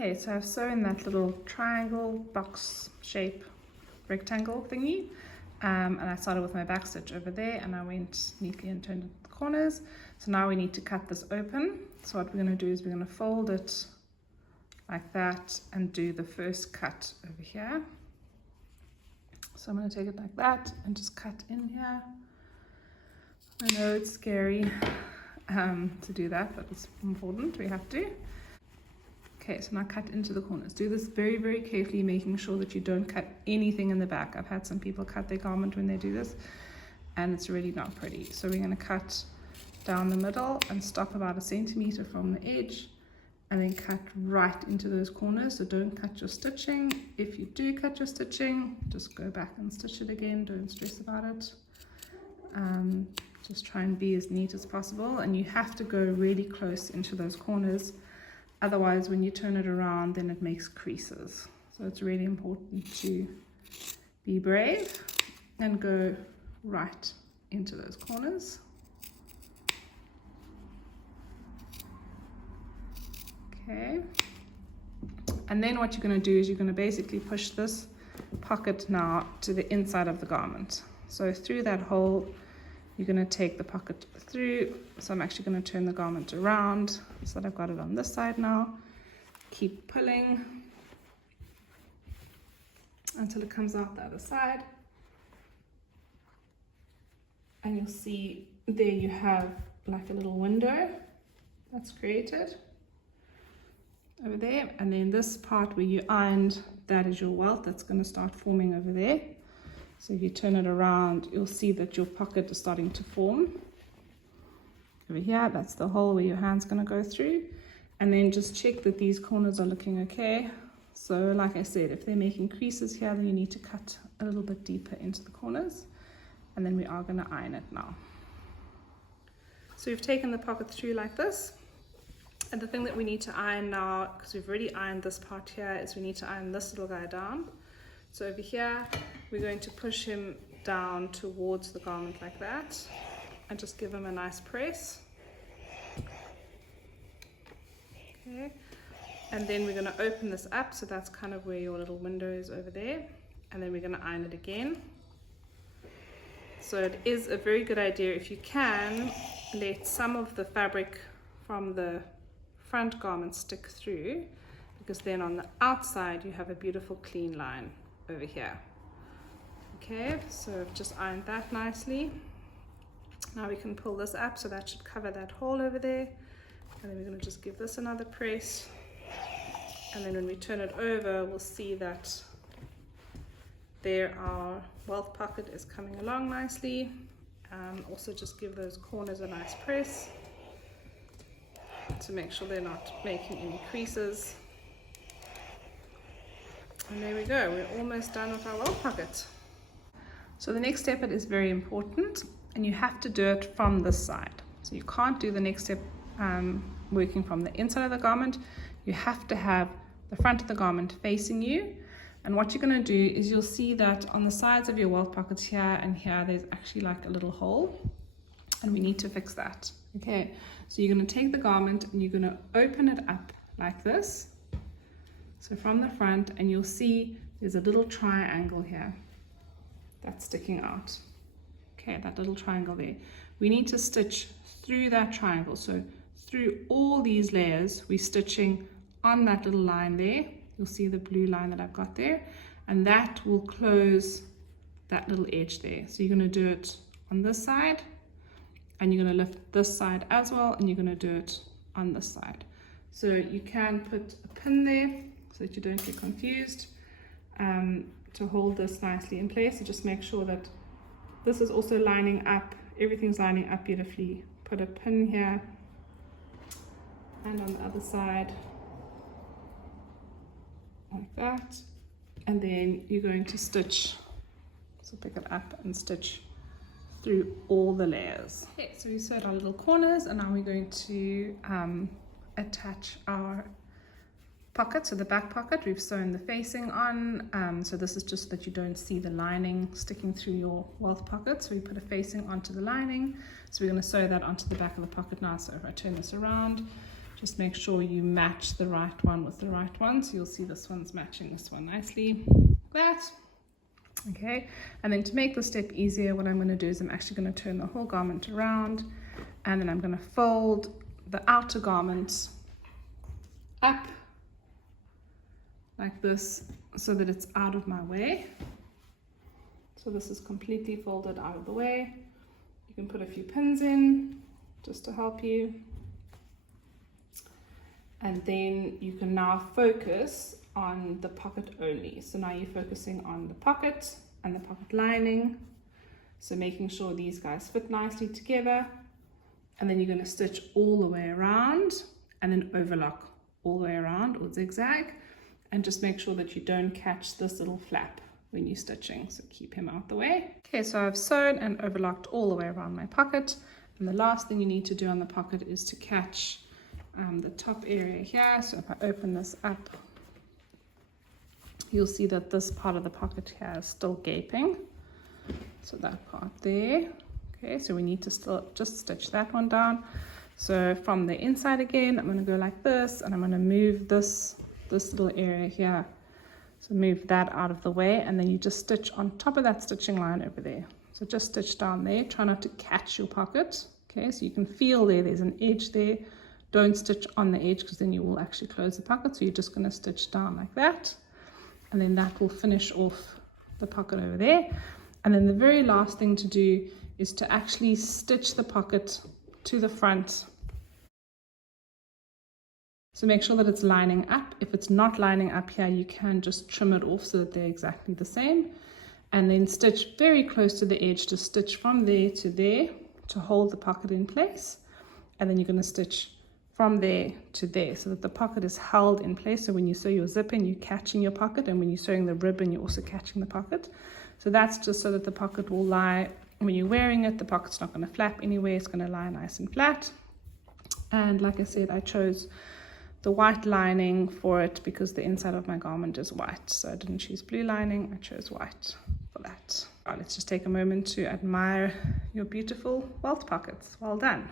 Okay, so I've sewn that little triangle, box shape, rectangle thingy, and I started with my back stitch over there, and I went neatly and turned the corners. So now we need to cut this open. So what we're going to do is we're going to fold it like that and do the first cut over here. So I'm going to take it like that and just cut in here. I know it's scary to do that, but it's important, we have to. Okay, so now cut into the corners. Do this very, very carefully, making sure that you don't cut anything in the back. I've had some people cut their garment when they do this, and it's really not pretty. So we're going to cut down the middle and stop about 1 centimeter from the edge, and then cut right into those corners. So don't cut your stitching. If you do cut your stitching, just go back and stitch it again. Don't stress about it. Just try and be as neat as possible, and you have to go really close into those corners. Otherwise, when you turn it around, then it makes creases. So it's really important to be brave and go right into those corners. Okay. And then what you're going to do is you're going to basically push this pocket now to the inside of the garment. So through that hole, you're going to take the pocket through. So I'm actually going to turn the garment around so that I've got it on this side now. Keep pulling until it comes out the other side. And you'll see there you have like a little window that's created over there. And then this part where you ironed, that is your welt that's going to start forming over there. So if you turn it around, you'll see that your pocket is starting to form. Over here, that's the hole where your hand's going to go through. And then just check that these corners are looking okay. So like I said, if they're making creases here, then you need to cut a little bit deeper into the corners. And then we are going to iron it now. So we've taken the pocket through like this. And the thing that we need to iron now, because we've already ironed this part here, is we need to iron this little guy down. So over here, we're going to push him down towards the garment like that and just give him a nice press. Okay, and then we're going to open this up, so that's kind of where your little window is over there, and then we're going to iron it again. So it is a very good idea, if you can, let some of the fabric from the front garment stick through, because then on the outside you have a beautiful clean line over here. Okay, so I've just ironed that nicely. Now we can pull this up, so that should cover that hole over there. And then we're going to just give this another press. And then when we turn it over, we'll see that there our welt pocket is coming along nicely. Also just give those corners a nice press to make sure they're not making any creases. And there we go, we're almost done with our welt pocket. So the next step is very important, and you have to do it from this side. So you can't do the next step working from the inside of the garment. You have to have the front of the garment facing you. And what you're going to do is you'll see that on the sides of your welt pockets here and here, there's actually like a little hole, and we need to fix that. Okay, so you're going to take the garment and you're going to open it up like this. So from the front, and you'll see there's a little triangle here that's sticking out. Okay, that little triangle there. We need to stitch through that triangle. So through all these layers, we're stitching on that little line there. You'll see the blue line that I've got there, and that will close that little edge there. So you're going to do it on this side, and you're going to lift this side as well, and you're going to do it on this side. So you can put a pin there so that you don't get confused, to hold this nicely in place. So just make sure that this is also lining up, everything's lining up beautifully. Put a pin here, and on the other side like that, and then you're going to stitch, so pick it up and stitch through all the layers. Okay, so we sewed our little corners, and now we're going to attach our pocket. So the back pocket, we've sewn the facing on, so this is just so that you don't see the lining sticking through your welt pocket. So we put a facing onto the lining, so we're going to sew that onto the back of the pocket now. So if I turn this around, Just make sure you match the right one with the right one. So you'll see this one's matching this one nicely. That. Okay, and then to make the step easier, what I'm going to do is I'm actually going to turn the whole garment around, and then I'm going to fold the outer garment up like this so that it's out of my way. So this is completely folded out of the way. You can put a few pins in just to help you. And then you can now focus on the pocket only. So now you're focusing on the pocket and the pocket lining. So making sure these guys fit nicely together. And then you're going to stitch all the way around and then overlock all the way around or zigzag. And just make sure that you don't catch this little flap when you're stitching. So keep him out the way. Okay, so I've sewn and overlocked all the way around my pocket. And the last thing you need to do on the pocket is to catch the top area here. So if I open this up, you'll see that this part of the pocket here is still gaping. So that part there. Okay, so we need to still just stitch that one down. So from the inside again, I'm going to go like this, and I'm going to move this little area here. So move that out of the way, and then you just stitch on top of that stitching line over there. So just stitch down there. Try not to catch your pocket. Okay, so you can feel there's an edge there. Don't stitch on the edge because then you will actually close the pocket. So you're just going to stitch down like that. And then that will finish off the pocket over there. And then the very last thing to do is to actually stitch the pocket to the front. So make sure that it's lining up. If it's not lining up here, you can just trim it off so that they're exactly the same. And then stitch very close to the edge to stitch from there to hold the pocket in place. And then you're going to stitch from there to there so that the pocket is held in place. So when you sew your zip in, you're catching your pocket, and when you're sewing the ribbon, you're also catching the pocket. So that's just so that the pocket will lie, when you're wearing it, the pocket's not going to flap anywhere, it's going to lie nice and flat. And like I said, I chose the white lining for it because the inside of my garment is white. So I didn't choose blue lining, I chose white for that. All right, let's just take a moment to admire your beautiful Welt pockets. Well done.